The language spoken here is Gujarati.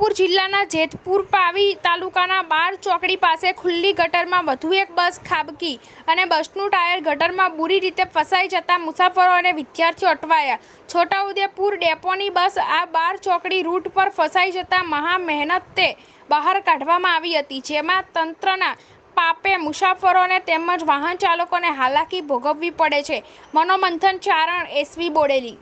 છોટાઉદેપુર જિલ્લાના જેતપુર પાવી તાલુકાના બાર ચોકડી પાસે ખુલ્લી ગટરમાં વધુ એક બસ ખાબકી અને બસનું ટાયર ગટરમાં બુરી રીતે ફસાઈ જતા મુસાફરો અને વિદ્યાર્થીઓ અટવાયા. છોટાઉદેપુર ડેપોની બસ આ બાર ચોકડી રૂટ પર ફસાઈ જતા મહા મહેનતે બહાર કાઢવામાં આવી હતી, જેમાં તંત્રના પાપે મુસાફરોને તેમજ વાહન ચાલકોને હાલાકી ભોગવવી પડે છે. મનોમંથન ચારણ, એસવી બોડેલી.